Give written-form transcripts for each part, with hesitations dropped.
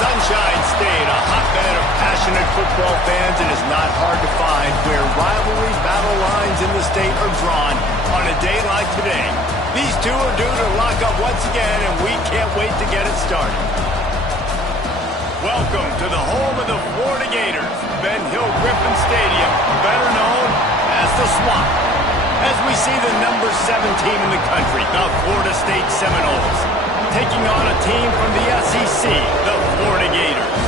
Sunshine State, a hotbed of passionate football fans, and it's not hard to find where rivalry battle lines in the state are drawn on a day like today. These two are due to lock up once again, and we can't wait to get it started. Welcome to the home of the Florida Gators, Ben Hill Griffin Stadium, better known as the Swamp, as we see the number 7 team in the country, the Florida State Seminoles, taking on a team from the SEC, the Florida Gators.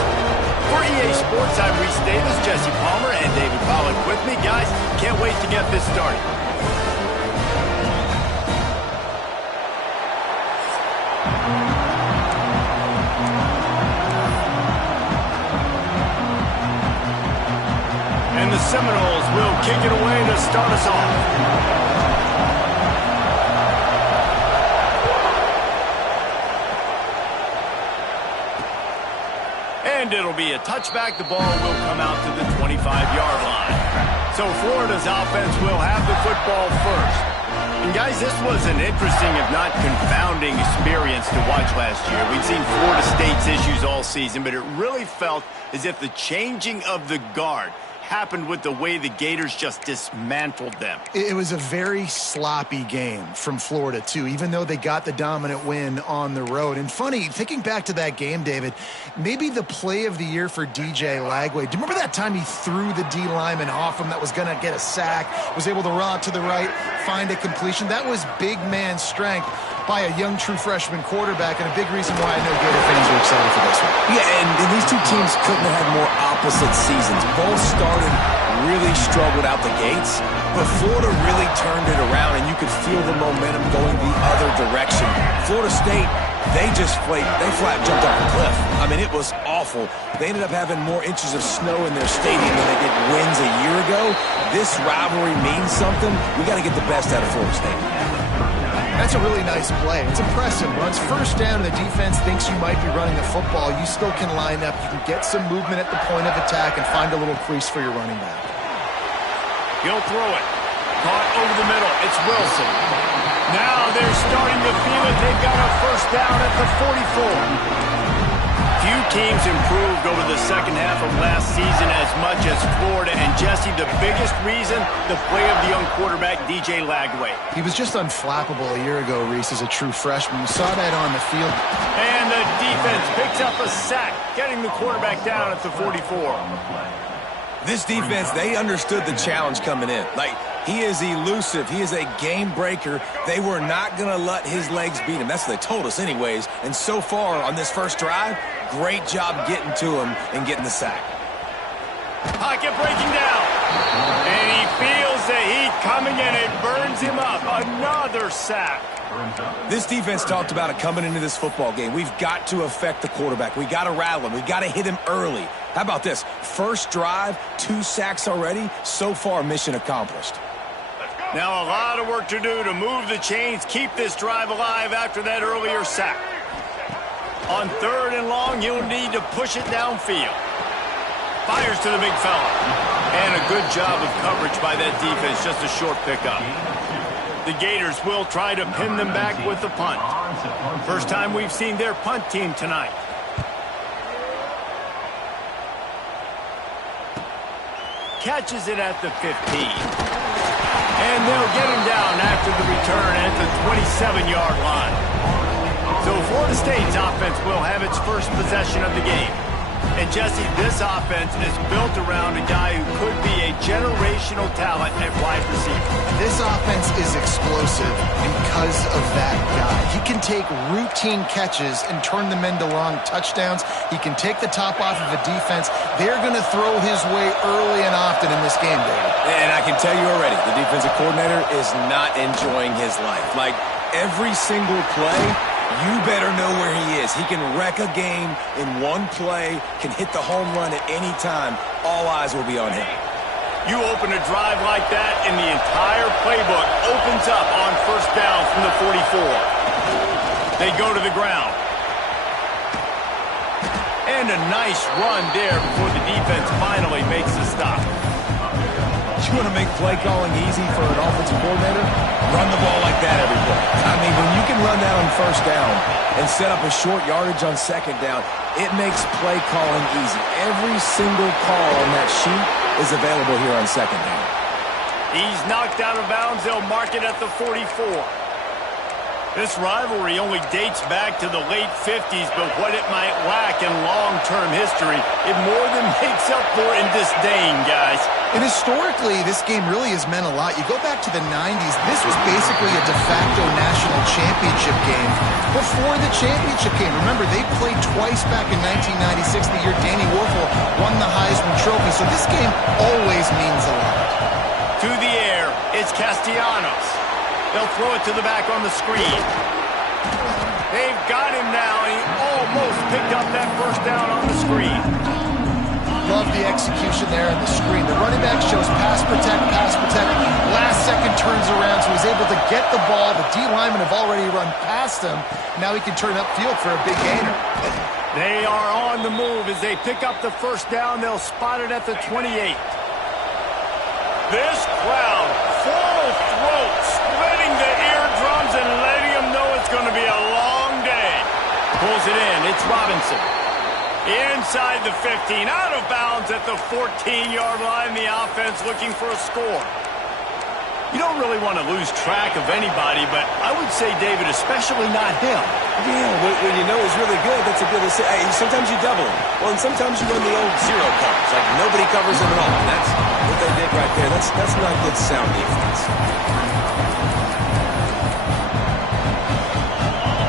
For EA Sports, I'm Reese Davis, Jesse Palmer, and David Pollack with me. Guys, can't wait to get this started. And the Seminoles will kick it away to start us off. And it'll be a touchback. The ball will come out to the 25-yard line. So Florida's offense will have the football first. And guys, this was an interesting, if not confounding, experience to watch last year. We'd seen Florida State's issues all season, but it really felt as if the changing of the guard happened with the way the Gators just dismantled them. It was a very sloppy game from Florida, too, even though they got the dominant win on the road. And funny, thinking back to that game, David, maybe the play of the year for DJ Lagway. Do you remember that time he threw the D lineman off him that was going to get a sack, was able to run out to the right, find a completion? That was big man strength by a young true freshman quarterback, and a big reason why I know Gator fans are excited for this one. Yeah, and these two teams couldn't have had more opposite seasons. Both started really struggled out the gates, but Florida really turned it around, and you could feel the momentum going the other direction. Florida State, they flat jumped off a cliff. I mean, it was awful. They ended up having more inches of snow in their stadium than they did wins a year ago. This rivalry means something. We got to get the best out of Florida State. That's a really nice play. It's impressive. When it's first down and the defense thinks you might be running the football, you still can line up. You can get some movement at the point of attack and find a little crease for your running back. He'll throw it. Caught over the middle. It's Wilson. Now they're starting to feel it. They've got a first down at the 44. Few teams improved over the second half of last season as much as Florida. And Jesse, the biggest reason, the play of the young quarterback, DJ Lagway. He was just unflappable a year ago, Reese, as a true freshman. We saw that on the field. And the defense picks up a sack, getting the quarterback down at the 44. This defense, they understood the challenge coming in. Like, he is elusive. He is a game breaker. They were not going to let his legs beat him. That's what they told us anyways. And so far on this first drive, great job getting to him and getting the sack. Pocket breaking down. And he feels the heat coming and it burns him up. Another sack. This defense talked about it coming into this football game. We've got to affect the quarterback. We got to rattle him. We got to hit him early. How about this? First drive, 2 sacks already. So far, mission accomplished. Now a lot of work to do to move the chains, keep this drive alive after that earlier sack. On 3rd and long, you'll need to push it downfield. Fires to the big fella. And a good job of coverage by that defense, just a short pickup. The Gators will try to pin them back with the punt. First time we've seen their punt team tonight. Catches it at the 15. And they'll get him down after the return at the 27-yard line. So Florida State's offense will have its first possession of the game. And Jesse, this offense is built around a guy who could be a generational talent at wide receiver. This offense is explosive because of that guy. He can take routine catches and turn them into long touchdowns. He can take the top off of a defense. They're going to throw his way early and often in this game, David. And I can tell you already, the defensive coordinator is not enjoying his life. Like, every single play You better know where he is. He can wreck a game in one play, can hit the home run at any time. All eyes will be on him. You open a drive like that, and the entire playbook opens up on first down from the 44. They go to the ground. And a nice run there before the defense finally makes the stop. You want to make play calling easy for an offensive coordinator? Run the ball like that every play. I mean, when you can run that on first down and set up a short yardage on second down, it makes play calling easy. Every single call on that sheet is available here on second down. He's knocked out of bounds. They'll mark it at the 44. This rivalry only dates back to the late 50s, but what it might lack in long-term history, it more than makes up for in disdain, guys. And historically, this game really has meant a lot. You go back to the 90s, this was basically a de facto national championship game before the championship game. Remember, they played twice back in 1996, the year Danny Wuerffel won the Heisman Trophy. So this game always means a lot. To the air, it's Castellanos. They'll throw it to the back on the screen. They've got him now, and he almost picked up that first down on the screen. Love the execution there on the screen. The running back shows pass protect, pass protect. Last second turns around, so he's able to get the ball. The D linemen have already run past him. Now he can turn upfield for a big gainer. They are on the move as they pick up the first down. They'll spot it at the 28. This crowd, full throat, splitting the eardrums and letting them know it's going to be a long day. Pulls it in. It's Robinson. Inside the 15, out of bounds at the 14-yard line. The offense looking for a score. You don't really want to lose track of anybody, but I would say, David, especially not him. Yeah, when you know he's really good, that's a good assist. Hey, sometimes you double him. Well, and sometimes you run the old zero coverage. Like, nobody covers him at all. And that's what they did right there. That's not good sound defense.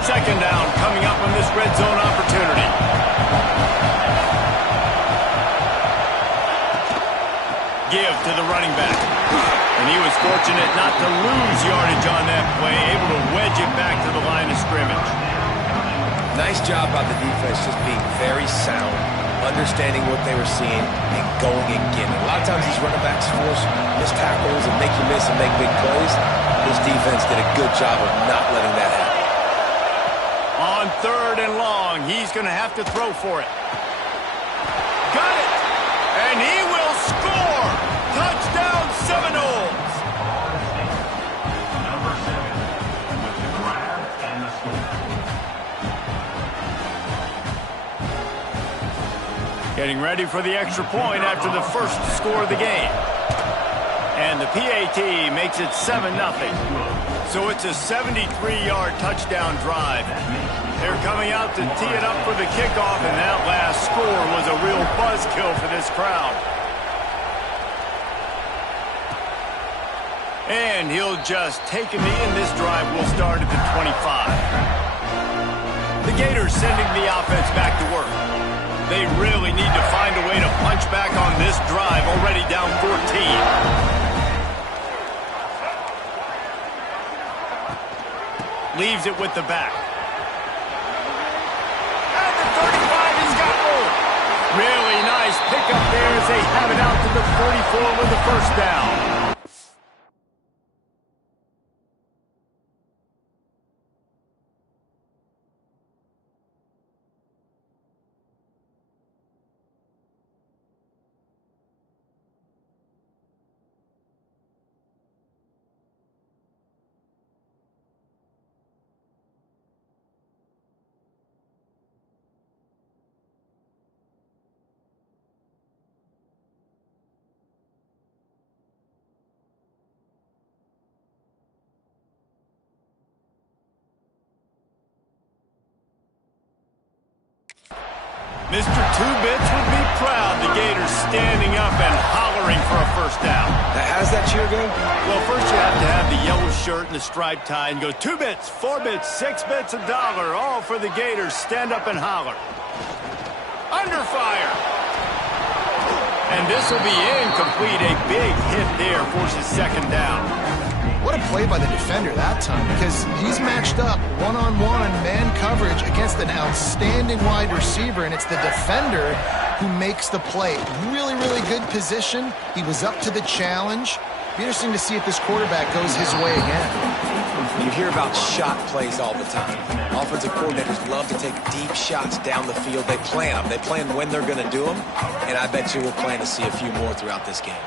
Second down coming up on this red zone opportunity. Give to the running back. And he was fortunate not to lose yardage on that play, able to wedge it back to the line of scrimmage. Nice job by the defense, just being very sound, understanding what they were seeing, and going and getting it. A lot of times these running backs force missed tackles and make you miss and make big plays. This defense did a good job of not letting that happen. On third and long, he's going to have to throw for it. Got it! And he will score! Touchdown Seminoles! Getting ready for the extra point after the first score of the game. And the PAT makes it 7-0. So it's a 73-yard touchdown drive. They're coming out to tee it up for the kickoff, and that last score was a real buzzkill for this crowd. And he'll just take a knee, and this drive will start at the 25. The Gators sending the offense back to work. They really need to find a way to punch back on this drive, already down 14. Leaves it with the back. At the 35, he's got room. Really nice pickup there as they have it out to the 44 with the first down. Mr. Two-Bits would be proud. The Gators standing up and hollering for a first down. How's that cheer go? Well, first you have to have the yellow shirt and the striped tie and go 2 bits, 4 bits, 6 bits, $1, all for the Gators. Stand up and holler. Under fire. And this will be incomplete. A big hit there forces second down. What a play by the defender that time, because he's matched up one-on-one man coverage against an outstanding wide receiver, and it's the defender who makes the play. Really, really good position. He was up to the challenge. Be interesting to see if this quarterback goes his way again. You hear about shot plays all the time. Offensive coordinators love to take deep shots down the field. They plan them. They plan when they're going to do them, and I bet you we'll plan to see a few more throughout this game.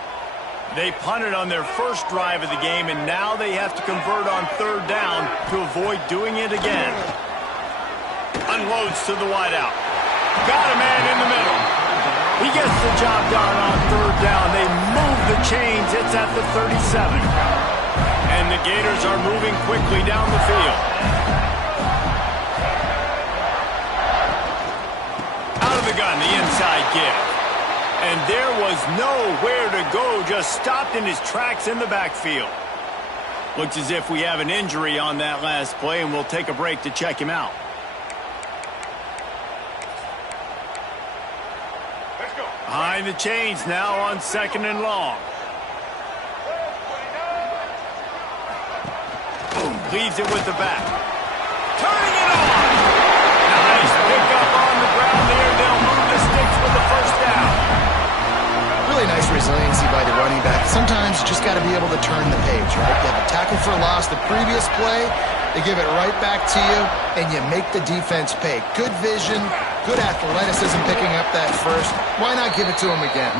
They punted on their first drive of the game, and now they have to convert on third down to avoid doing it again. Unloads to the wideout. Got a man in the middle. He gets the job done on third down. They move the chains. It's at the 37. And the Gators are moving quickly down the field. Out of the gun, the inside give. And there was nowhere to go, just stopped in his tracks in the backfield. Looks as if we have an injury on that last play, and we'll take a break to check him out. Let's go. Behind the chains now on 2nd and long. Leaves it with the back. Turning it on! Nice pickup on the ground there. They'll move the sticks with the first down. Really nice resiliency by the running back. Sometimes you just got to be able to turn the page, right? You have a tackle for loss the previous play. They give it right back to you, and you make the defense pay. Good vision, good athleticism picking up that first. Why not give it to him again?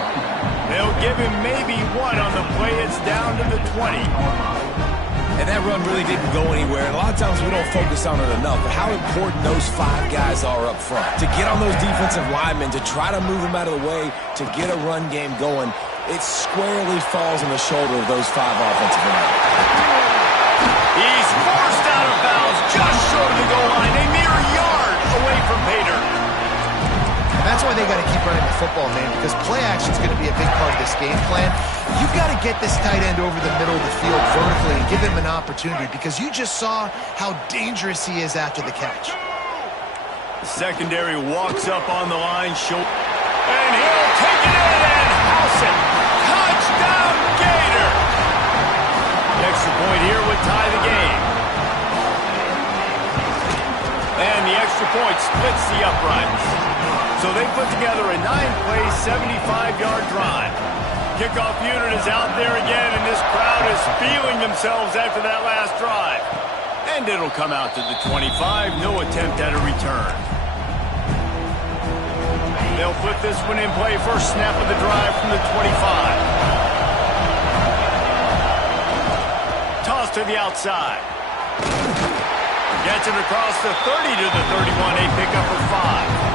They'll give him maybe one on the play. It's down to the 20. And that run really didn't go anywhere. And a lot of times we don't focus on it enough, but how important those 5 guys are up front. To get on those defensive linemen, to try to move them out of the way, to get a run game going, it squarely falls on the shoulder of those 5 offensive linemen. He's forced out of bounds just short of the goal line. A mere yard away from Pater. That's why they got to keep running the football, man, because play action is going to be a big part of this game plan. You've got to get this tight end over the middle of the field vertically and give him an opportunity, because you just saw how dangerous he is after the catch. The secondary walks up on the line, and he'll take it in and house it. Touchdown, Gator! The extra point here would tie the game. And the extra point splits the uprights. So they put together a 9-play, 75-yard drive. Kickoff unit is out there again, and this crowd is feeling themselves after that last drive. And it'll come out to the 25. No attempt at a return. They'll put this one in play. First snap of the drive from the 25. Toss to the outside. Gets it across the 30 to the 31. A pickup of 5.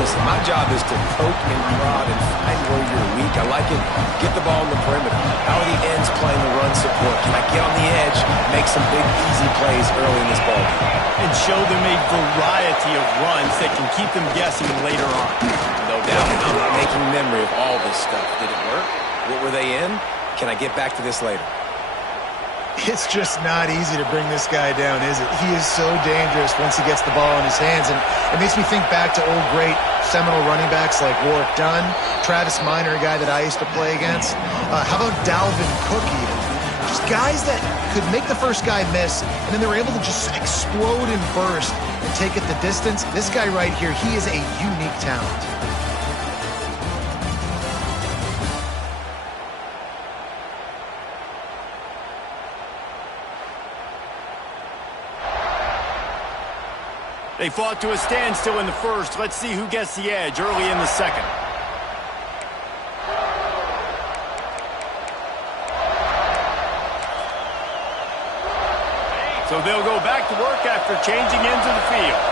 Listen, my job is to poke and prod and find where you're weak. I like it. Get the ball in the perimeter. How are the ends playing the run support? Can I get on the edge, make some big, easy plays early in this ball game? And show them a variety of runs that can keep them guessing later on. No doubt. And I'm not making memory of all this stuff. Did it work? What were they in? Can I get back to this later? It's just not easy to bring this guy down, is it? He is so dangerous once he gets the ball in his hands, and it makes me think back to old great Seminole running backs like Warwick Dunn, Travis Minor, a guy that I used to play against. How about Dalvin Cook even? Just guys that could make the first guy miss, and then they were able to just explode and burst and take it the distance. This guy right here, he is a unique talent. They fought to a standstill in the first. Let's see who gets the edge early in the second. So they'll go back to work after changing into the field.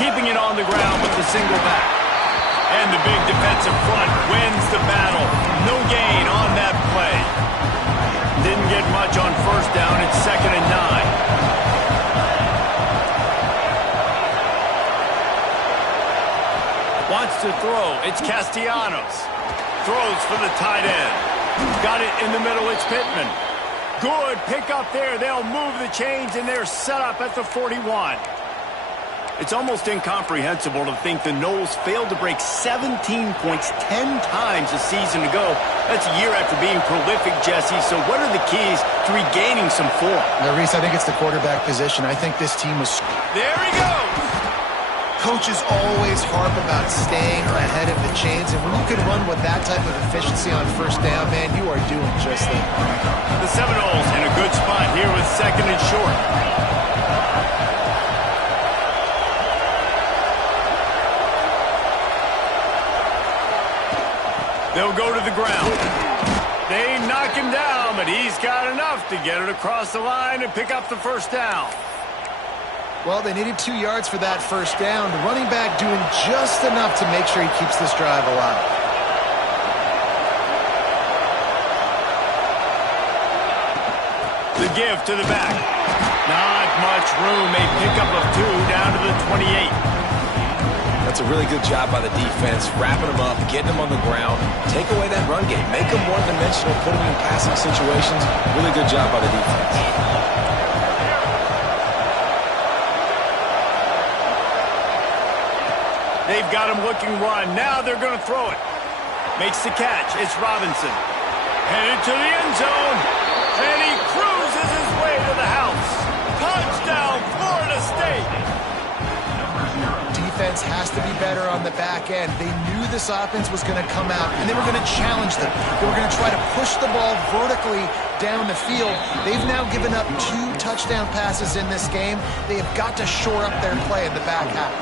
Keeping it on the ground with the single back. And the big defensive front wins the battle. No gain on that play. Didn't get much on first down. It's 2nd and 9. Wants to throw. It's Castellanos. Throws for the tight end. Got it in the middle. It's Pittman. Good pick up there. They'll move the chains, and they're set up at the 41. It's almost incomprehensible to think the Noles failed to break 17 points 10 times a season ago. That's a year after being prolific, Jesse. So what are the keys to regaining some form? Now, Reese, I think it's the quarterback position. I think this team was... There he goes! Coaches always harp about staying ahead of the chains, and when you can run with that type of efficiency on first down, man, you are doing just that. The Seminoles in a good spot here with 2nd and short. They'll go to the ground. They knock him down, but he's got enough to get it across the line and pick up the first down. Well, they needed 2 yards for that first down. The running back doing just enough to make sure he keeps this drive alive. The give to the back. Not much room. A pickup of 2 down to the 28. That's a really good job by the defense, wrapping them up, getting them on the ground, take away that run game, make them one-dimensional, put them in passing situations. Really good job by the defense. They've got him looking run. Now they're going to throw it. Makes the catch. It's Robinson. Headed to the end zone. And he cruises his way to the house. Touchdown, Florida State. Defense has to be better on the back end. They knew this offense was going to come out, and they were going to challenge them. They were going to try to push the ball vertically down the field. They've now given up 2 touchdown passes in this game. They have got to shore up their play in the back half.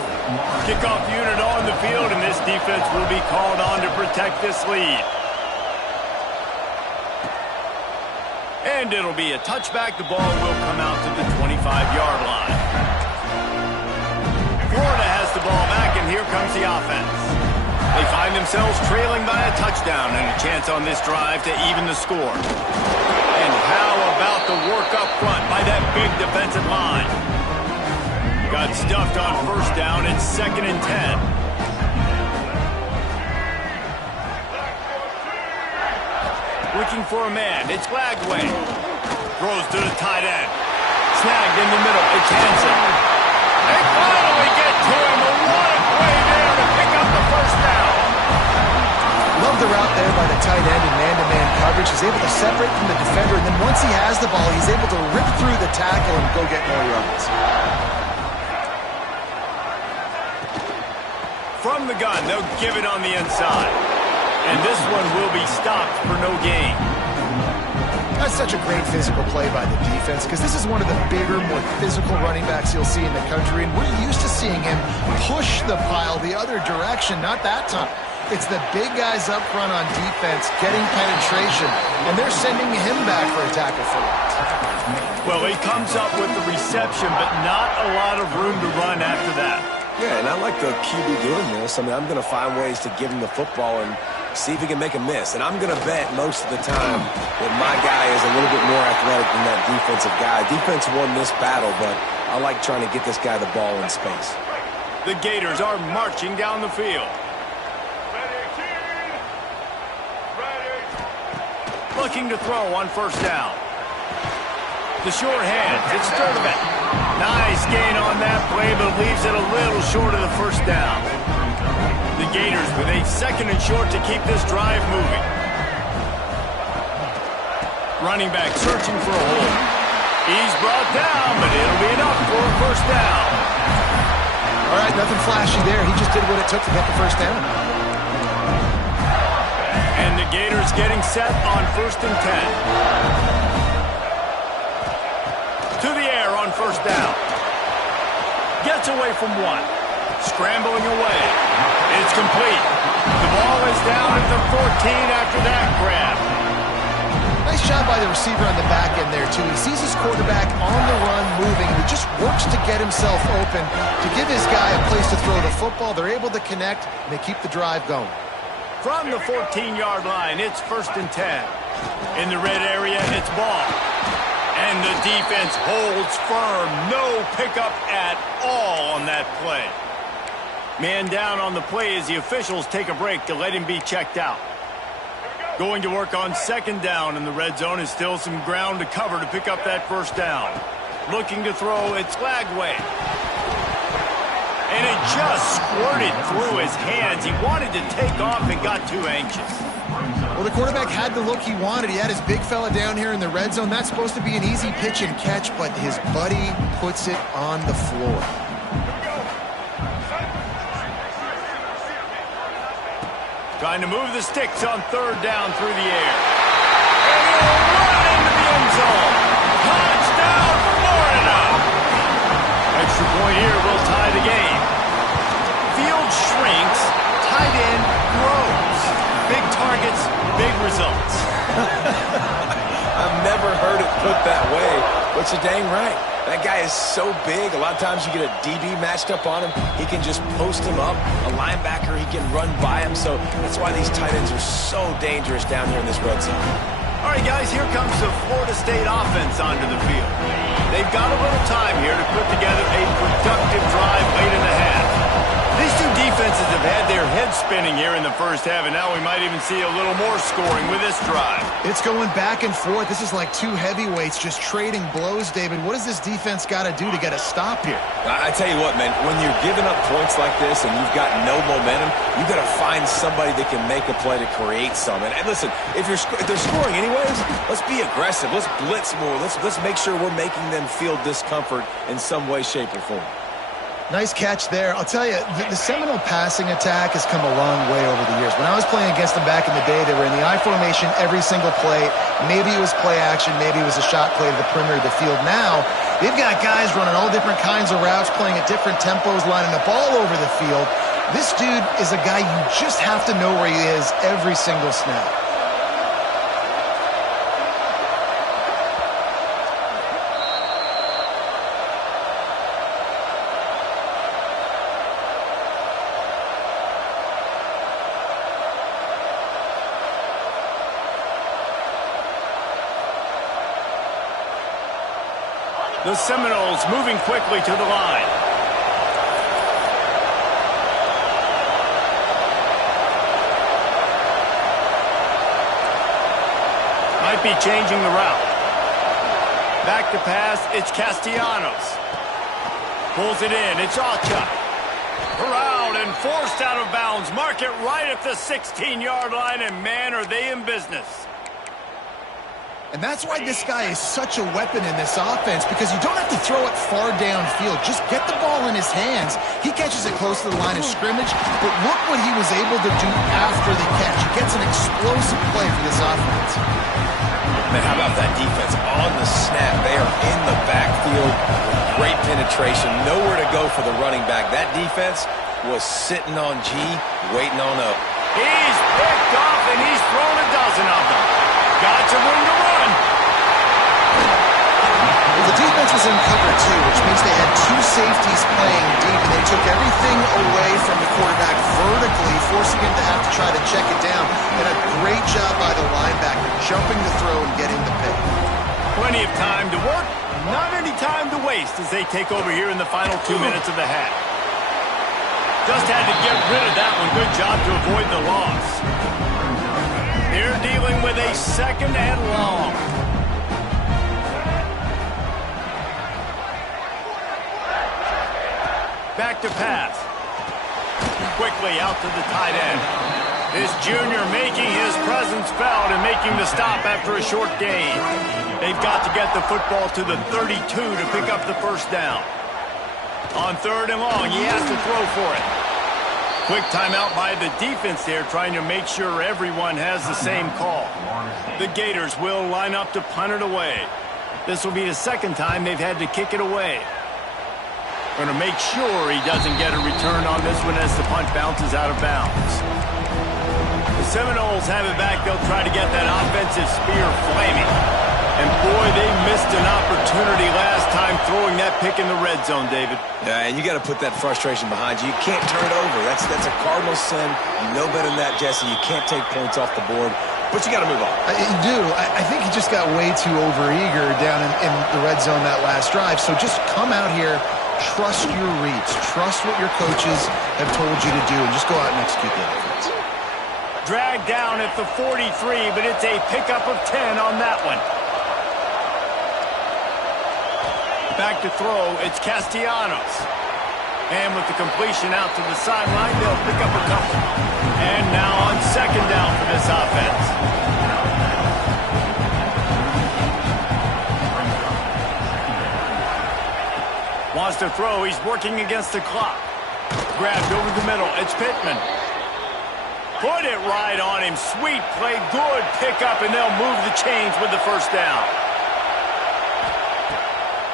Kickoff unit on the field, and this defense will be called on to protect this lead. And it'll be a touchback. The ball will come out to the 25-yard line. Florida has the ball back, and here comes the offense. They find themselves trailing by a touchdown and a chance on this drive to even the score. And how about the work up front by that big defensive line? Got stuffed on first down. It's 2nd and 10. Looking for a man. It's Lagway. Throws to the tight end. Snagged in the middle. It's Hansen. They finally get to him. A lot of play there to pick up the first down. Love the route there by the tight end in man-to-man coverage. He's able to separate from the defender, and then once he has the ball, he's able to rip through the tackle and go get more yards. From the gun, they'll give it on the inside. And this one will be stopped for no gain. That's such a great physical play by the defense, because this is one of the bigger, more physical running backs you'll see in the country, and we're used to seeing him push the pile the other direction. Not that time. It's the big guys up front on defense getting penetration, and they're sending him back for a tackle for loss. Well, he comes up with the reception, but not a lot of room to run after that. Yeah, and I like the QB doing this. I mean, I'm going to find ways to give him the football and see if he can make a miss. And I'm going to bet most of the time that my guy is a little bit more athletic than that defensive guy. Defense won this battle, but I like trying to get this guy the ball in space. The Gators are marching down the field. Looking to throw on first down. The short hand. It's Sturdivant. Nice gain on that play, but leaves it a little short of the first down. The Gators with a 2nd and short to keep this drive moving. Running back searching for a hole. He's brought down, but it'll be enough for a first down. All right, nothing flashy there. He just did what it took to get the first down. And the Gators getting set on 1st and 10. To the air on first down. Gets away from one. Scrambling away. It's complete. The ball is down at the 14 after that grab. Nice job by the receiver on the back end there, too. He sees his quarterback on the run moving, and he just works to get himself open to give his guy a place to throw the football. They're able to connect, and they keep the drive going. From the 14-yard line, it's 1st and 10. In the red area, it's ball. And the defense holds firm. No pickup at all on that play. Man down on the play as the officials take a break to let him be checked out. Going to work on 2nd down in the red zone is still some ground to cover to pick up that first down. Looking to throw, it's Lagway. And it just squirted through his hands. He wanted to take off and got too anxious. Well, the quarterback had the look he wanted. He had his big fella down here in the red zone. That's supposed to be an easy pitch and catch, but his buddy puts it on the floor. Trying to move the sticks on third down through the air. And he'll run into the end zone. Touchdown, Florida! Extra point here will tie the game. Field shrinks, tight end grows. Big targets, big results. I've never heard it put that way, but you're dang right. That guy is so big. A lot of times you get a DB matched up on him. He can just post him up. A linebacker, he can run by him. So that's why these tight ends are so dangerous down here in this red zone. All right, guys, here comes the Florida State offense onto the field. They've got a little time here to put together a productive drive late in the half. These two defenses have had their heads spinning here in the first half, and now we might even see a little more scoring with this drive. It's going back and forth. This is like two heavyweights just trading blows, David. What does this defense got to do to get a stop here? I tell you what, man, when you're giving up points like this and you've got no momentum, you got to find somebody that can make a play to create some. And listen, if they're scoring anyways, let's be aggressive. Let's blitz more. Let's make sure we're making them feel discomfort in some way, shape, or form. Nice catch there. I'll tell you, the Seminole passing attack has come a long way over the years. When I was playing against them back in the day, they were in the I formation every single play. Maybe it was play action. Maybe it was a shot play to the perimeter of the field. Now, they've got guys running all different kinds of routes, playing at different tempos, lining up all over the field. This dude is a guy you just have to know where he is every single snap. The Seminoles moving quickly to the line. Might be changing the route. Back to pass, it's Castellanos. Pulls it in, it's Acha. Corralled and forced out of bounds. Mark it right at the 16-yard line, and man, are they in business. And that's why this guy is such a weapon in this offense, because you don't have to throw it far downfield. Just get the ball in his hands. He catches it close to the line of scrimmage, but look what he was able to do after the catch. He gets an explosive play for this offense. Man, how about that defense on the snap? They are in the backfield with great penetration. Nowhere to go for the running back. That defense was sitting on G, waiting on up. He's picked off, and he's thrown a dozen of them. Got some room to run. Well, the defense was in cover two, which means they had two safeties playing deep, and they took everything away from the quarterback vertically, forcing him to have to try to check it down. And a great job by the linebacker, jumping the throw and getting the pick. Plenty of time to work, not any time to waste as they take over here in the final 2 minutes of the half. Just had to get rid of that one. Good job to avoid the loss. They're dealing with a second and long. Back to pass. Quickly out to the tight end. This junior making his presence felt and making the stop after a short gain. They've got to get the football to the 32 to pick up the first down. On third and long, he has to throw for it. Quick timeout by the defense there, trying to make sure everyone has the same call. The Gators will line up to punt it away. This will be the second time they've had to kick it away. Going to make sure he doesn't get a return on this one as the punt bounces out of bounds. The Seminoles have it back. They'll try to get that offensive spear flaming. And boy, they missed an opportunity last time throwing that pick in the red zone, David. Yeah, and you got to put that frustration behind you. You can't turn it over. That's a cardinal sin. You know better than that, Jesse. You can't take points off the board, but you got to move on. You do. I think he just got way too overeager down in the red zone that last drive. So just come out here, trust your reads, trust what your coaches have told you to do, and just go out and execute the offense. Dragged down at the 43, but it's a pickup of 10 on that one. Back to throw, it's Castellanos. And with the completion out to the sideline, they'll pick up a couple. And now on second down for this offense. Wants to throw. He's working against the clock. Grabbed over the middle. It's Pittman. Put it right on him. Sweet play. Good pickup, and they'll move the chains with the first down.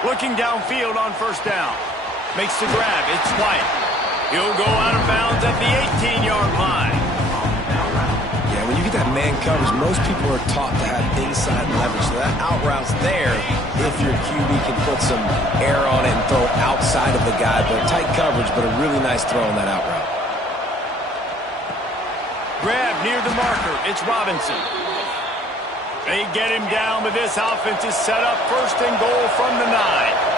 Looking downfield on first down. Makes the grab. It's White. He'll go out of bounds at the 18-yard line. Yeah, when you get that man coverage, most people are taught to have inside leverage. So that out route's there if your QB can put some air on it and throw outside of the guy. But tight coverage, but a really nice throw on that out route. Grab near the marker. It's Robinson. They get him down, but this offense is set up first and goal from the 9.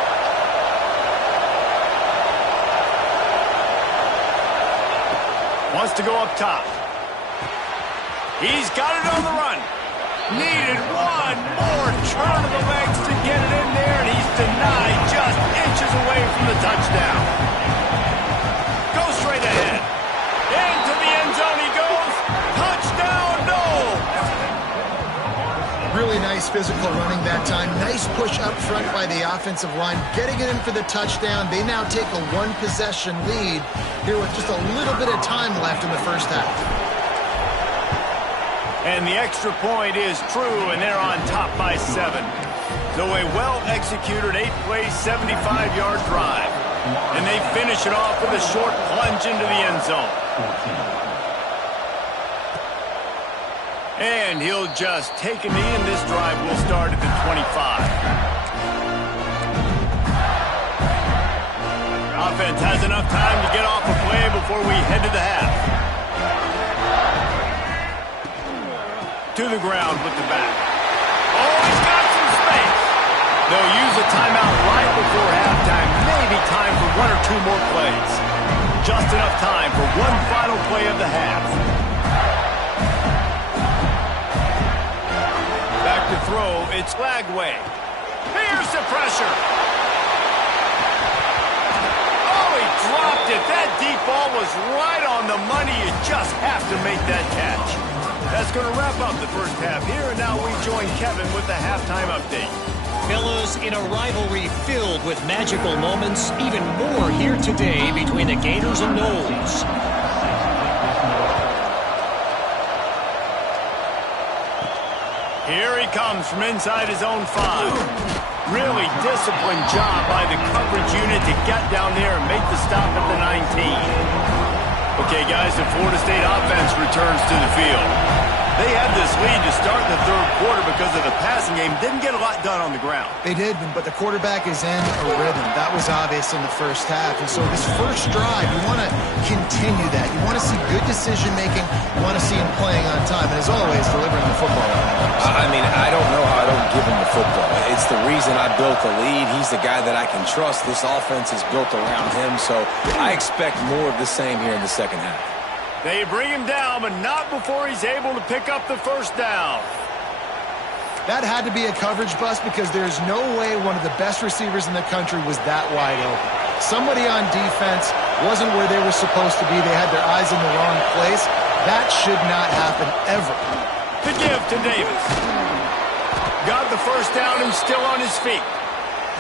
Wants to go up top. He's got it on the run. Needed one more turn of the legs to get it in there, and he's denied just inches away from the touchdown. Go straight ahead. Into the end zone he goes. Touchdown, no! Really nice physical running that time. Nice push up front by the offensive line. Getting it in for the touchdown. They now take a one-possession lead here with just a little bit of time left in the first half. And the extra point is true, and they're on top by 7. So a well-executed 8-play, 75-yard drive. And they finish it off with a short plunge into the end zone. And he'll just take a knee, and this drive will start at the 25. Offense has enough time to get off a play before we head to the half. To the ground with the back. Oh, he's got some space. They'll use a timeout right before halftime. Maybe time for 1 or 2 more plays. Just enough time for one final play of the half. Back to throw. It's Lagway. Here's the pressure. Dropped it. That deep ball was right on the money. You just have to make that catch. That's going to wrap up the first half here, and now we join Kevin with the halftime update. Fellas, in a rivalry filled with magical moments, even more here today between the Gators and Noles. Here he comes from inside his own 5. Really disciplined job by the coverage unit to get down there and make the stop at the 19. Okay, guys, the Florida State offense returns to the field. They had this lead to start the third quarter because of the passing game. Didn't get a lot done on the ground. They did, but the quarterback is in a rhythm. That was obvious in the first half. And so this first drive, you want to continue that. You want to see good decision-making. You want to see him playing on time. And as always, delivering the football. I mean, I don't know how I don't give him the football. It's the reason I built the lead. He's the guy that I can trust. This offense is built around him. So I expect more of the same here in the second half. They bring him down, but not before he's able to pick up the first down. That had to be a coverage bust because there's no way one of the best receivers in the country was that wide open. Somebody on defense wasn't where they were supposed to be. They had their eyes in the wrong place. That should not happen ever. To give to Davis. Got the first down and still on his feet.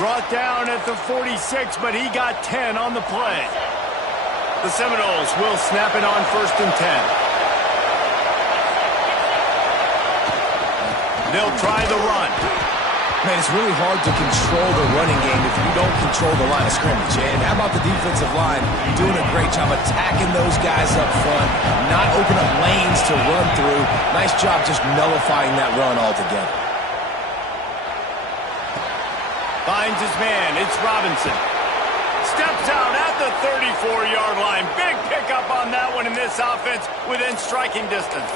Brought down at the 46, but he got 10 on the play. The Seminoles will snap it on 1st and 10. They'll try the run. Man, it's really hard to control the running game if you don't control the line of scrimmage. And how about the defensive line doing a great job attacking those guys up front, not open up lanes to run through. Nice job just nullifying that run altogether. Finds his man. It's Robinson. Steps out at the 34-yard line. Big pickup on that one in this offense within striking distance.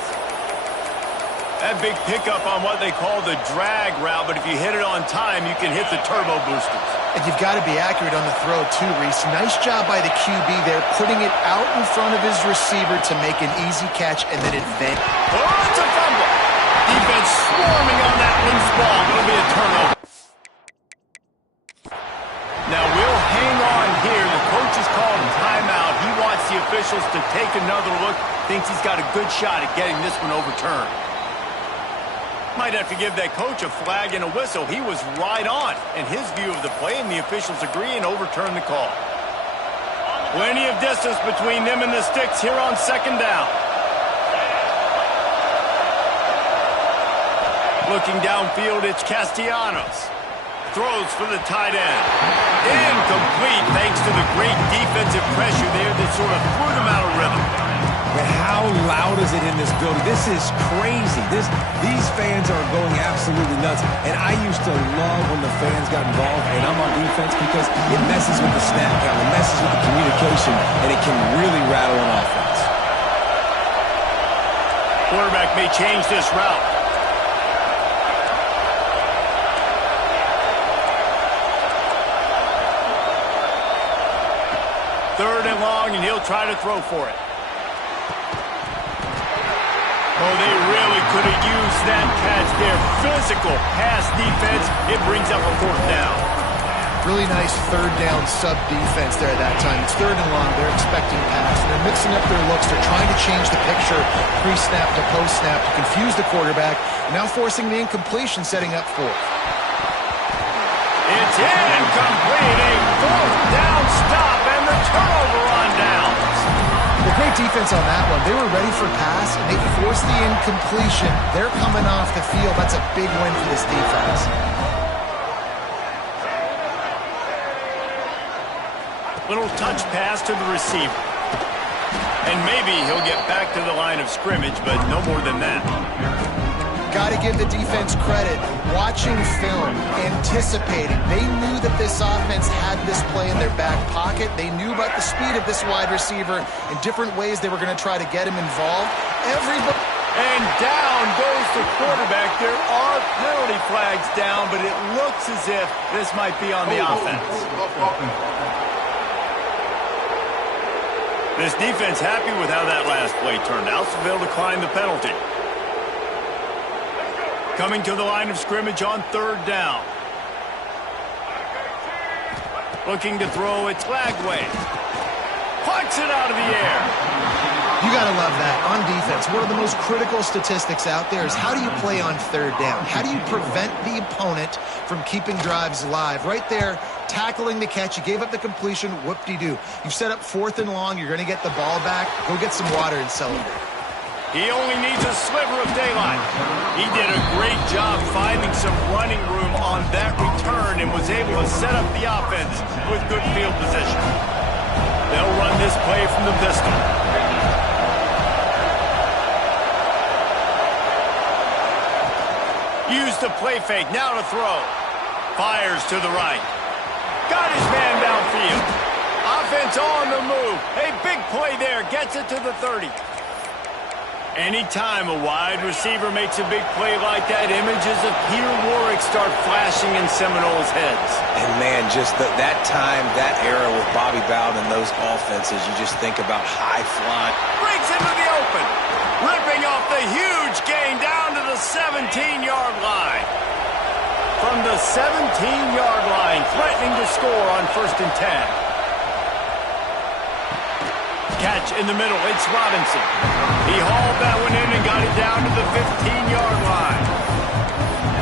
That big pickup on what they call the drag route, but if you hit it on time, you can hit the turbo boosters. And you've got to be accurate on the throw too, Reese. Nice job by the QB there, putting it out in front of his receiver to make an easy catch and then advance. Oh, it's a fumble. Defense swarming on that loose ball. It'll be a turnover. Now we'll hang on here. The coach has called officials to take another look. Thinks he's got a good shot at getting this one overturned. Might have to give that coach a flag and a whistle. He was right on in his view of the play, and the officials agree and overturn the call. Plenty of distance between them and the sticks here on second down. Looking downfield, it's Castellanos. Throws for the tight end. Incomplete thanks to the great defensive pressure there that sort of threw them out of rhythm. But how loud is it in this building? This is crazy. These fans are going absolutely nuts. And I used to love when the fans got involved, and I'm on defense because it messes with the snap count, it messes with the communication, and it can really rattle an offense. Quarterback may change this route. Third and long, and he'll try to throw for it. Oh, they really could have used that catch there. Physical pass defense. It brings up a fourth down. Really nice third down sub defense there at that time. It's third and long. They're expecting pass. And they're mixing up their looks. They're trying to change the picture pre-snap to post-snap to confuse the quarterback. Now forcing the incompletion, setting up fourth. It's incomplete. A fourth down stop and the turnover on downs. Well, great defense on that one. They were ready for pass, and they forced the incompletion. They're coming off the field. That's a big win for this defense. Little touch pass to the receiver. And maybe he'll get back to the line of scrimmage, but no more than that. Got to give the defense credit. Watching film, anticipating. They knew that this offense had this play in their back pocket. They knew about the speed of this wide receiver and different ways they were going to try to get him involved. And down goes the quarterback. There are penalty flags down, but it looks as if this might be on the offense. This defense happy with how that last play turned out, so they'll decline the penalty. Coming to the line of scrimmage on third down. Looking to throw, it's Lagway. Punts it out of the air. You got to love that. On defense, one of the most critical statistics out there is how do you play on third down? How do you prevent the opponent from keeping drives alive? Right there, tackling the catch. You gave up the completion. Whoop-de-doo. You've set up fourth and long. You're going to get the ball back. Go get some water and celebrate. He only needs a sliver of daylight. He did a great job finding some running room on that return and was able to set up the offense with good field position. They'll run this play from the pistol. Use the play fake, now to throw. Fires to the right. Got his man downfield. Offense on the move. A big play there, gets it to the 30. Anytime a wide receiver makes a big play like that, images of Peter Warrick start flashing in Seminoles' heads. And, man, just that time, that era with Bobby Bowden and those offenses, you just think about high flying. Breaks into the open. Ripping off the huge gain down to the 17-yard line. From the 17-yard line, threatening to score on 1st and 10. Catch in the middle, it's Robinson. He hauled that one in and got it down to the 15-yard line.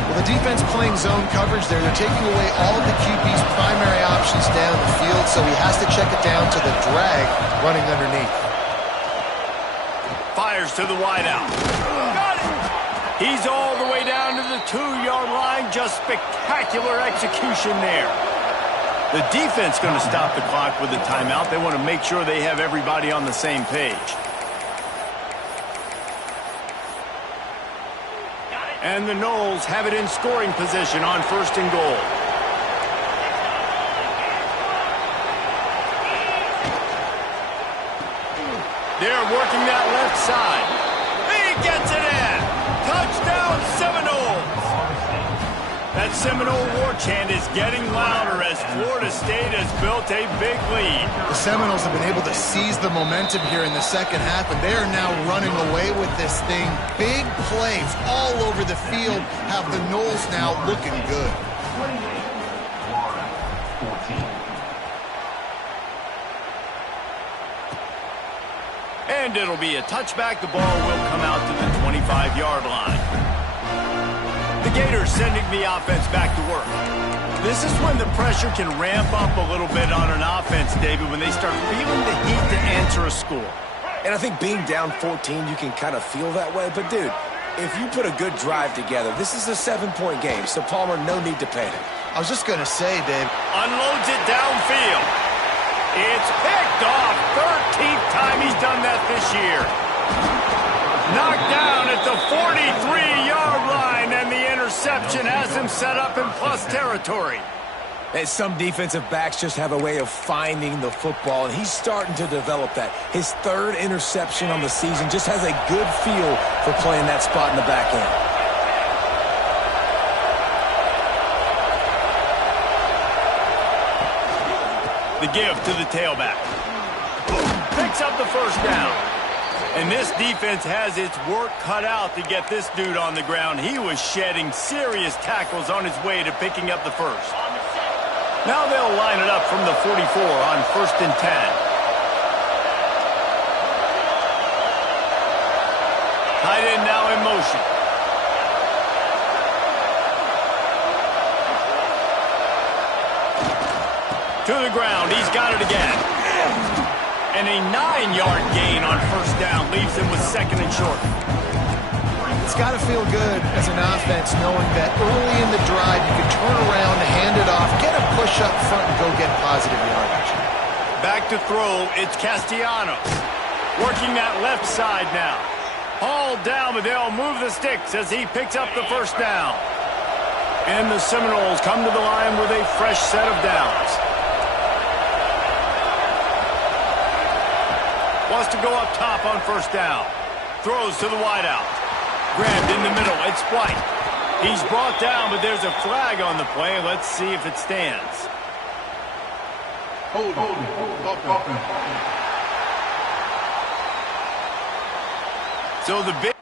Well, the defense playing zone coverage there. They're taking away all of the QB's primary options down the field, so he has to check it down to the drag running underneath. Fires to the wideout. Got it! He's all the way down to the 2-yard line. Just spectacular execution there. The defense going to stop the clock with a timeout. They want to make sure they have everybody on the same page. And the Noles have it in scoring position on 1st and goal. They're working that left side. He gets it in. Touchdown Seminoles. That Seminole war chant is getting louder as Florida State has built a big lead. The Seminoles have been able to seize the momentum here in the second half, and they are now running away with this thing. Big plays all over the field have the Noles now looking good. And it'll be a touchback. The ball will come out to the 25-yard line. The Gators sending the offense back to work. This is when the pressure can ramp up a little bit on an offense, David, when they start feeling the heat to answer a score. And I think being down 14, you can kind of feel that way. But, dude, if you put a good drive together, this is a 7-point game, so Palmer, no need to panic. I was just going to say, Dave. Unloads it downfield. It's picked off. 13th time he's done that this year. Knocked down at the 43-yard line, and the interception has him set up in plus territory. And some defensive backs just have a way of finding the football, and he's starting to develop that. His third interception on the season just has a good feel for playing that spot in the back end. The give to the tailback. Picks up the first down. And this defense has its work cut out to get this dude on the ground. He was shedding serious tackles on his way to picking up the first. Now they'll line it up from the 44 on 1st and 10. Tight end now in motion. To the ground. He's got it again. And a 9-yard gain on first down leaves him with 2nd and short. It's got to feel good as an offense knowing that early in the drive you can turn around, hand it off, get a push up front, and go get positive yardage. Back to throw, it's Castellanos. Working that left side now. Hauled down, but they'll move the sticks as he picks up the first down. And the Seminoles come to the line with a fresh set of downs. Wants to go up top on first down. Throws to the wideout. Grabbed in the middle. It's White. He's brought down, but there's a flag on the play. Let's see if it stands. Hold on. So the big...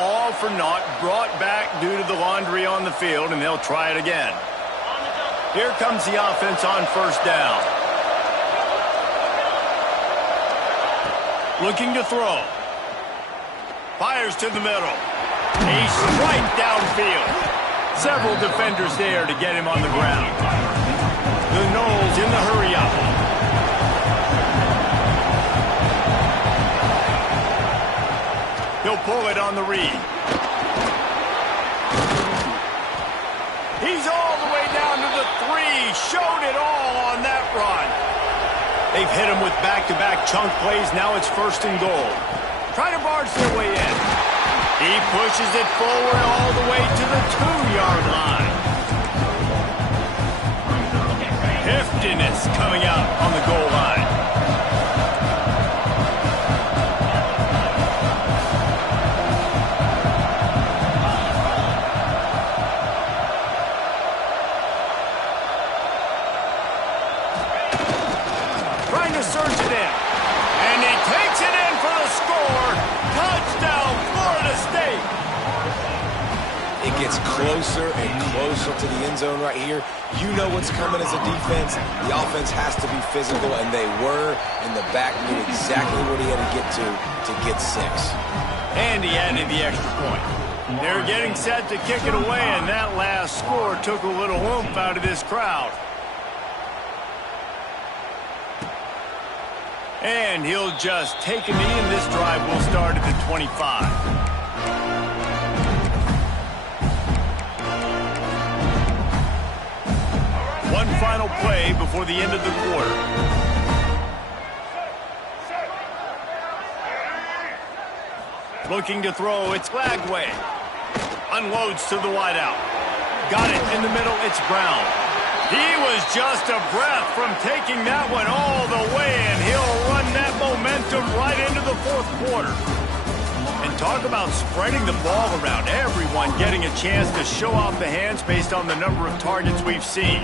all for naught, brought back due to the laundry on the field, and they'll try it again. Here comes the offense on first down. Looking to throw. Fires to the middle. A strike downfield. Several defenders there to get him on the ground. The Noles in the hurry-up. He'll pull it on the read. He's all the way down to the 3. Showed it all on that run. They've hit him with back-to-back chunk plays. Now it's 1st and goal. Try to barge their way in. He pushes it forward all the way to the 2-yard line. Heftiness coming out on the goal line. Surge it in. And he takes it in for the score. Touchdown, Florida State. It gets closer and closer to the end zone right here. You know what's coming as a defense. The offense has to be physical, and they were. And the back knew exactly what he had to get 6. And he added the extra point. They're getting set to kick it away, and that last score took a little oomph out of this crowd. And he'll just take a knee, and this drive will start at the 25. One final play before the end of the quarter. Looking to throw, it's Lagway. Unloads to the wideout. Got it in the middle, it's Brown. He was just a breath from taking that one all the way, and he'll run that momentum right into the 4th quarter. And Talk about spreading the ball around. Everyone getting a chance to show off the hands based on the number of targets we've seen.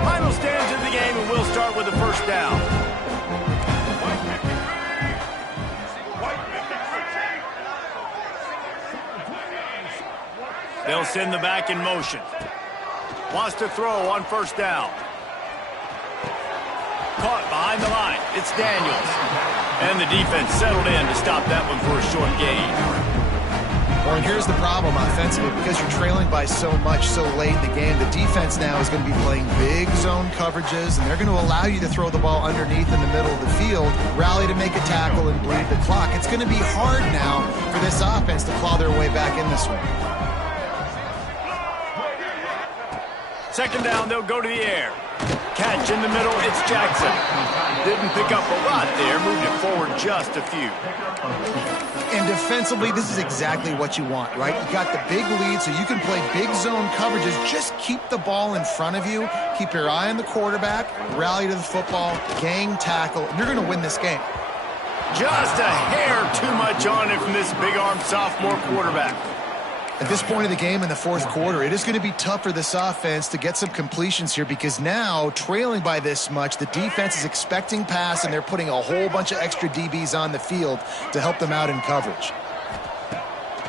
Final stands of the game, and we'll start with the first down. They'll send the back in motion. Wants to throw on first down. Caught behind the line. It's Daniels. And the defense settled in to stop that one for a short gain. Well, and here's the problem offensively. Because you're trailing by so much so late in the game, the defense now is going to be playing big zone coverages, and they're going to allow you to throw the ball underneath in the middle of the field, rally to make a tackle, and bleed the clock. It's going to be hard now for this offense to claw their way back in this one. Second down, they'll go to the air. Catch in the middle, it's Jackson. Didn't pick up a lot there, moved it forward just a few. And defensively, this is exactly what you want, right? You got the big lead, so you can play big zone coverages. Just keep the ball in front of you. Keep your eye on the quarterback, rally to the football, gang tackle, and you're going to win this game. Just a hair too much on it from this big-armed sophomore quarterback. At this point of the game in the fourth quarter, it is going to be tough for this offense to get some completions here because now, trailing by this much, the defense is expecting pass, and they're putting a whole bunch of extra DBs on the field to help them out in coverage.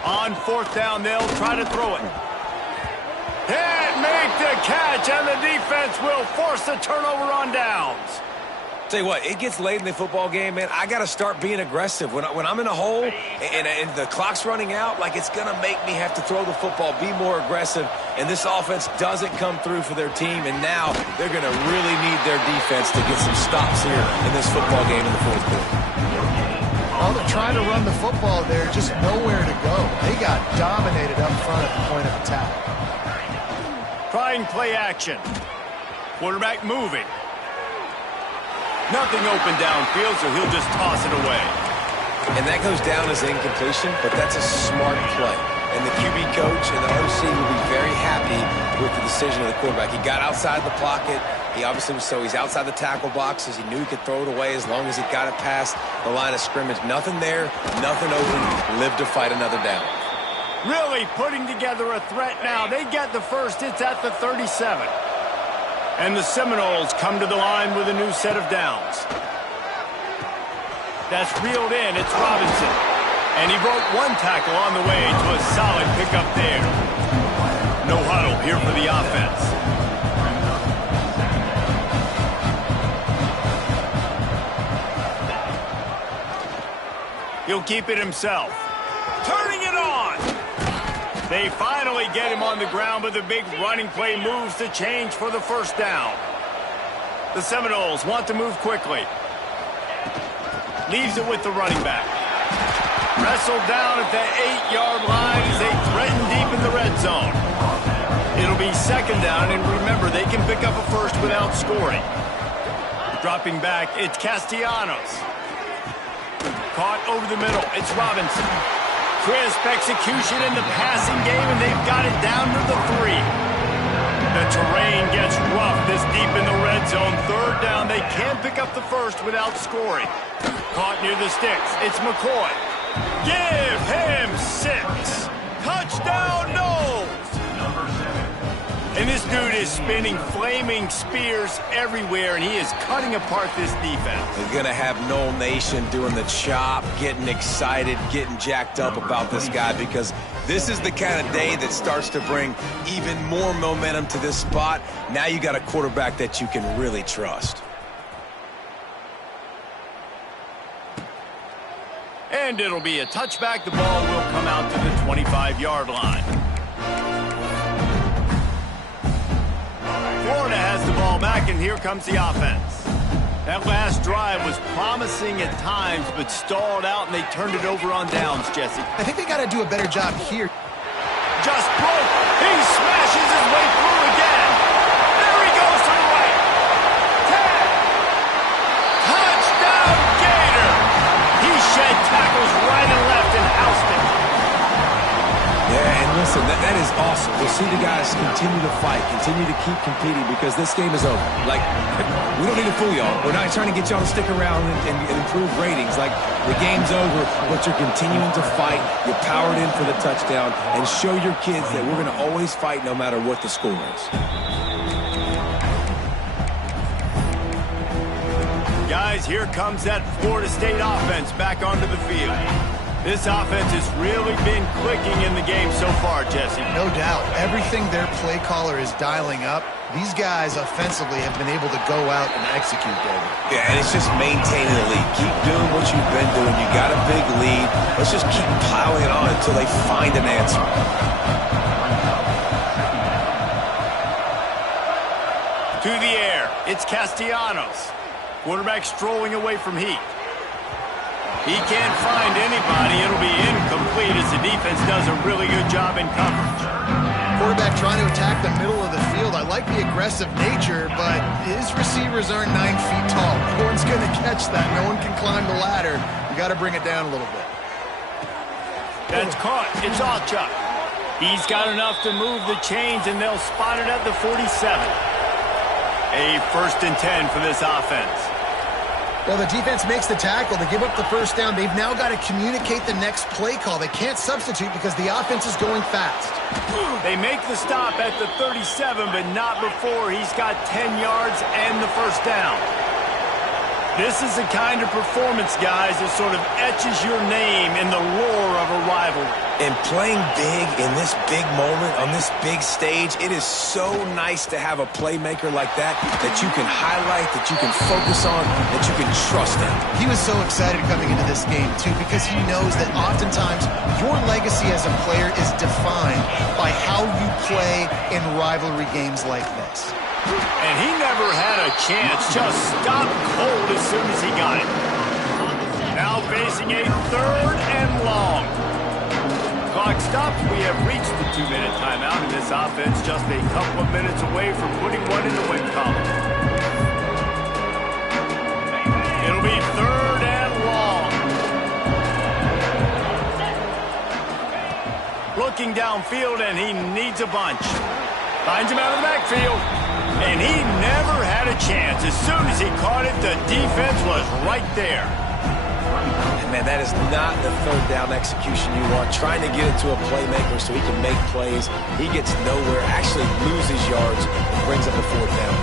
On fourth down, they'll try to throw it. Can't make the catch, and the defense will force the turnover on downs. Tell you what, it gets late in the football game, man. I got to start being aggressive. When I'm in a hole and the clock's running out, like it's going to make me have to throw the football, be more aggressive, and this offense doesn't come through for their team, and now they're going to really need their defense to get some stops here in this football game in the fourth quarter. Well, they're trying to run the football there, just nowhere to go. They got dominated up front at the point of attack. Trying play action. Quarterback moving. Nothing open downfield, so he'll just toss it away. And that goes down as incompletion, but that's a smart play. And the QB coach and the OC will be very happy with the decision of the quarterback. He got outside the pocket. He obviously was he's outside the tackle boxes. He knew he could throw it away as long as he got it past the line of scrimmage. Nothing there, nothing open. Live to fight another down. Really putting together a threat now. They get the first. It's at the 37. And the Seminoles come to the line with a new set of downs. That's reeled in. It's Robinson. And he broke one tackle on the way to a solid pickup there. No huddle here for the offense. He'll keep it himself. Turning it on. They finally get him on the ground, but the big running play moves the change for the first down. The Seminoles want to move quickly. Leaves it with the running back. Wrestled down at the 8-yard line as they threaten deep in the red zone. It'll be second down, and remember, they can pick up a first without scoring. Dropping back, it's Castellanos. Caught over the middle, it's Robinson. Crisp execution in the passing game, and they've got it down to the 3. The terrain gets rough this deep in the red zone. Third down, they can't pick up the first without scoring. Caught near the sticks, it's McCoy. Give him 6. Touchdown, Noles! And this dude is spinning flaming spears everywhere, and he is cutting apart this defense. They're going to have Nole Nation doing the chop, getting excited, getting jacked up about this guy, because this is the kind of day that starts to bring even more momentum to this spot. Now you got a quarterback that you can really trust. And it'll be a touchback. The ball will come out to the 25-yard line. Florida has the ball back, and here comes the offense. That last drive was promising at times, but stalled out, and they turned it over on downs, Jesse. I think they got to do a better job here. Just broke. He smashes his way through again. There he goes to the right. 10. Touchdown, Gator. He shed tackles right and left and housed it. Yeah, and listen, Listen, that is awesome. We'll see the guys continue to fight, continue to keep competing because this game is over. Like, we don't need to fool y'all. We're not trying to get y'all to stick around and improve ratings. Like, the game's over, but you're continuing to fight. You powered in for the touchdown and show your kids that we're going to always fight no matter what the score is. Guys, here comes that Florida State offense back onto the field. This offense has really been clicking in the game so far, Jesse. No doubt. Everything their play caller is dialing up, these guys offensively have been able to go out and execute, David. Yeah, and it's just maintaining the lead. Keep doing what you've been doing. You got a big lead. Let's just keep piling it on until they find an answer. To the air, it's Castellanos. Quarterback strolling away from Heat. He can't find anybody. It'll be incomplete as the defense does a really good job in coverage. Quarterback trying to attack the middle of the field. I like the aggressive nature, but his receivers aren't 9 feet tall. No one's going to catch that. No one can climb the ladder. You got to bring it down a little bit. That's caught. It's Alchuk. He's got enough to move the chains, and they'll spot it at the 47. A 1st and 10 for this offense. Well, the defense makes the tackle. They give up the first down. They've now got to communicate the next play call. They can't substitute because the offense is going fast. They make the stop at the 37, but not before he's got 10 yards and the first down. This is the kind of performance, guys, that sort of etches your name in the roar of a rivalry. And playing big in this big moment, on this big stage, it is so nice to have a playmaker like that you can highlight, that you can focus on, that you can trust in. He was so excited coming into this game, too, because he knows that oftentimes your legacy as a player is defined by how you play in rivalry games like this. And he never had a chance, just stopped cold as soon as he got it. Now facing a 3rd and long. Clock stops. We have reached the 2-minute timeout, and this offense just a couple of minutes away from putting one in the win column. It'll be 3rd and long. Looking downfield, and he needs a bunch. Finds him out of the backfield. And he never had a chance. As soon as he caught it, the defense was right there. And man, that is not the 3rd down execution you want. Trying to get it to a playmaker so he can make plays. He gets nowhere, actually loses yards, and brings up a 4th down.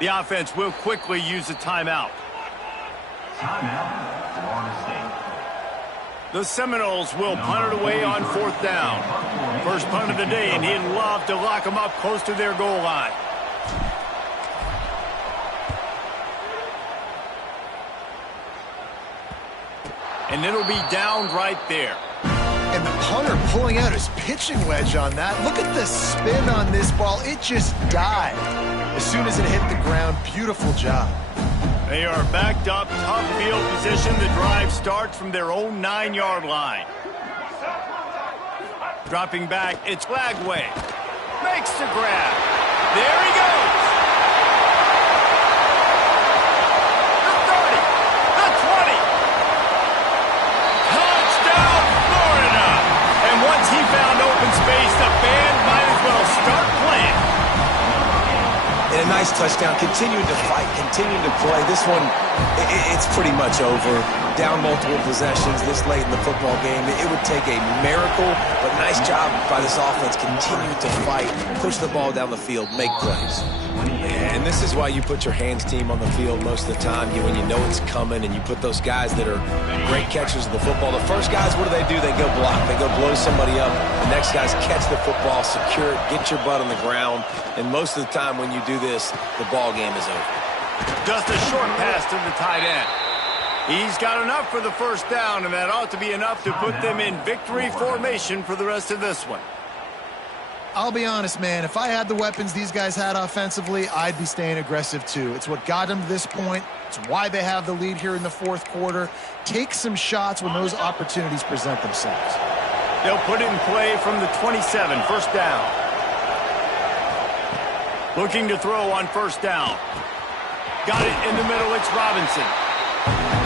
The offense will quickly use a timeout. The Seminoles will punt it away on 4th down. First punt of the day, and he'd love to lock them up close to their goal line. And it'll be down right there. And the punter pulling out his pitching wedge on that. Look at the spin on this ball. It just died as soon as it hit the ground. Beautiful job. They are backed up, tough field position. The drive starts from their own 9-yard line. Dropping back, it's Lagway. Makes the grab. There he goes. The 30, the 20. Touchdown, Florida. And once he found open space, the band might as well start playing. And a nice touchdown, continuing to fight, continuing to play. This one, it's pretty much over. Down multiple possessions this late in the football game. It would take a miracle, but nice job by this offense. Continue to fight, push the ball down the field, make plays. And this is why you put your hands team on the field most of the time. When you know it's coming, and you put those guys that are great catchers of the football. The first guys, what do? They go block. They go blow somebody up. The next guys catch the football, secure it, get your butt on the ground. And most of the time when you do this, the ball game is over. Just a short pass to the tight end. He's got enough for the first down, and that ought to be enough to put them in victory formation for the rest of this one. I'll be honest, man. If I had the weapons these guys had offensively, I'd be staying aggressive too. It's what got them to this point. It's why they have the lead here in the fourth quarter. Take some shots when those opportunities present themselves. They'll put it in play from the 27, first down. Looking to throw on first down. Got it in the middle, it's Robinson.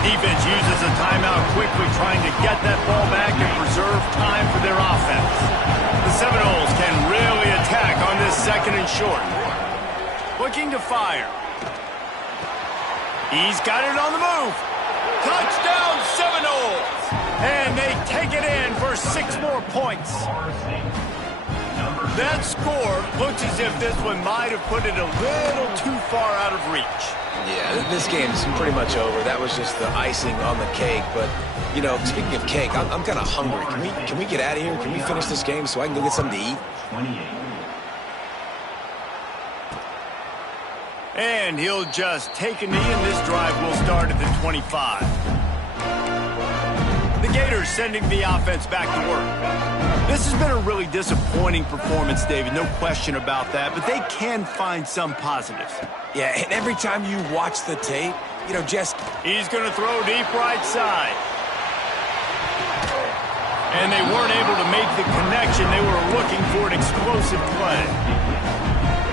Defense uses a timeout quickly, trying to get that ball back and preserve time for their offense. The Seminoles can really attack on this second and short. Looking to fire. He's got it on the move. Touchdown, Seminoles! And they take it in for 6 more points. That score looks as if this one might have put it a little too far out of reach. Yeah, this game's pretty much over. That was just the icing on the cake. But, you know, speaking of cake, I'm kind of hungry. Can we get out of here? Can we finish this game so I can go get something to eat? And he'll just take a knee, and this drive will start at the 25. The Gators sending the offense back to work. This has been a really disappointing performance, David, no question about that, but they can find some positives. Yeah, and every time you watch the tape, you know, He's going to throw deep right side. And they weren't able to make the connection. They were looking for an explosive play.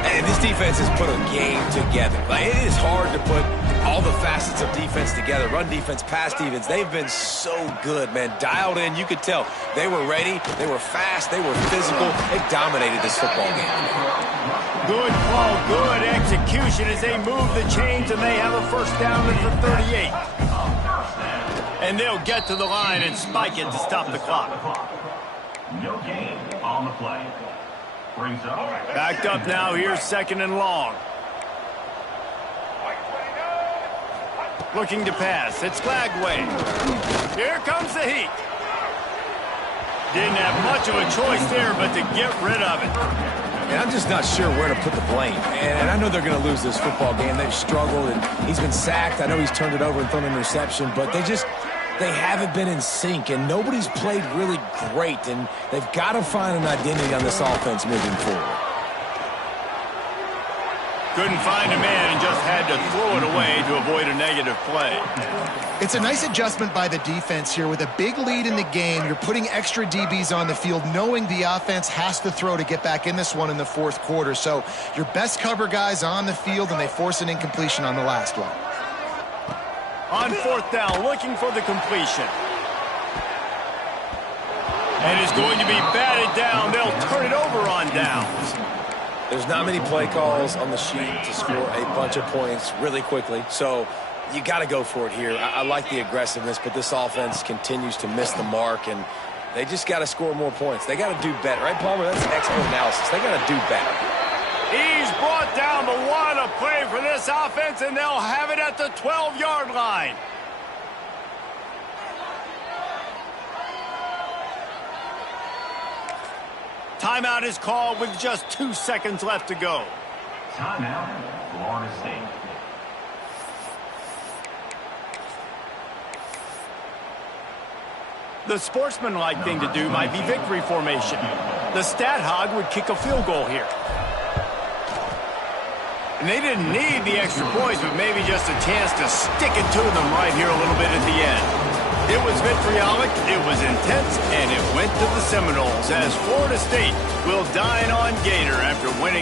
And this defense has put a game together. Like, it is hard to put all the facets of defense together. Run defense, pass defense. They've been so good, man. Dialed in. You could tell they were ready. They were fast. They were physical. They dominated this football game. Good call, good execution as they move the chains, and they have a first down at the 38. And they'll get to the line and spike it to stop the clock. No gain on the play. Brings up. Backed up now, here's second and long. Looking to pass, it's Lagway. Here comes the heat. Didn't have much of a choice there, but to get rid of it. And I'm just not sure where to put the blame. And I know they're going to lose this football game. They've struggled, and he's been sacked. I know he's turned it over and thrown an interception, but they haven't been in sync, and nobody's played really great, and they've got to find an identity on this offense moving forward. Couldn't find a man and just had to throw it away to avoid a negative play. It's a nice adjustment by the defense here. With a big lead in the game, you're putting extra DBs on the field, knowing the offense has to throw to get back in this one in the fourth quarter. So your best cover guys on the field, and they force an incompletion on the last one. On fourth down, looking for the completion. And it's going to be batted down. They'll turn it over on downs. There's not many play calls on the sheet to score a bunch of points really quickly, so you got to go for it here. I like the aggressiveness, but this offense continues to miss the mark, and they just got to score more points. They got to do better, right, Palmer? That's expert analysis. They got to do better. He's brought down, but what a play for this offense, and they'll have it at the 12-yard line. Timeout is called with just 2 seconds left to go. Timeout, Florida State. The sportsmanlike thing to do might be victory formation. The stat hog would kick a field goal here. And they didn't need the extra points, but maybe just a chance to stick it to them right here a little bit at the end. It was vitriolic, it was intense, and it went to the Seminoles as Florida State will dine on Gator after winning